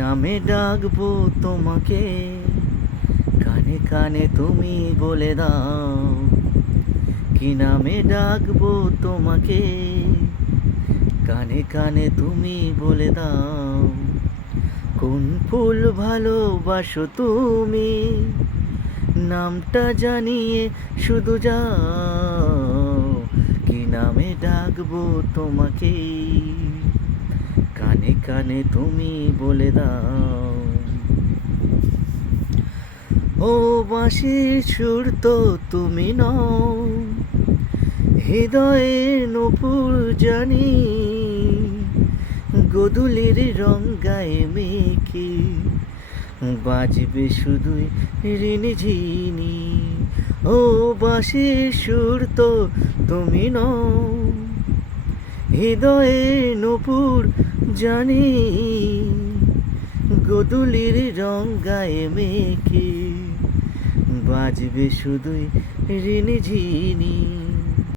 নামে ডাকবো তোমাকে, কানে কানে তুমি বলে দাও। কি নামে ডাকবো তোমাকে, কানে কানে তুমি বলে দাও। কোন ফুল ভালোবাসো তুমি, নামটা জানিয়ে শুধু যাও। কি নামে ডাকবো তোমাকে, কানে কানে তুমি বলে দাও। ও বাঁশির সুর তো তুমি নও, হৃদয়ের নূপুর জানি। গোধূলির রং গায়ে মেখে বাজবে শুধুই রিনিঝিনি। ও বাঁশির সুর তো তুমি নও, হৃদয়ের নূপুর জানি। গোধূলির রং গায়ে মেখে বাজবে শুধুই রিনিঝিনি।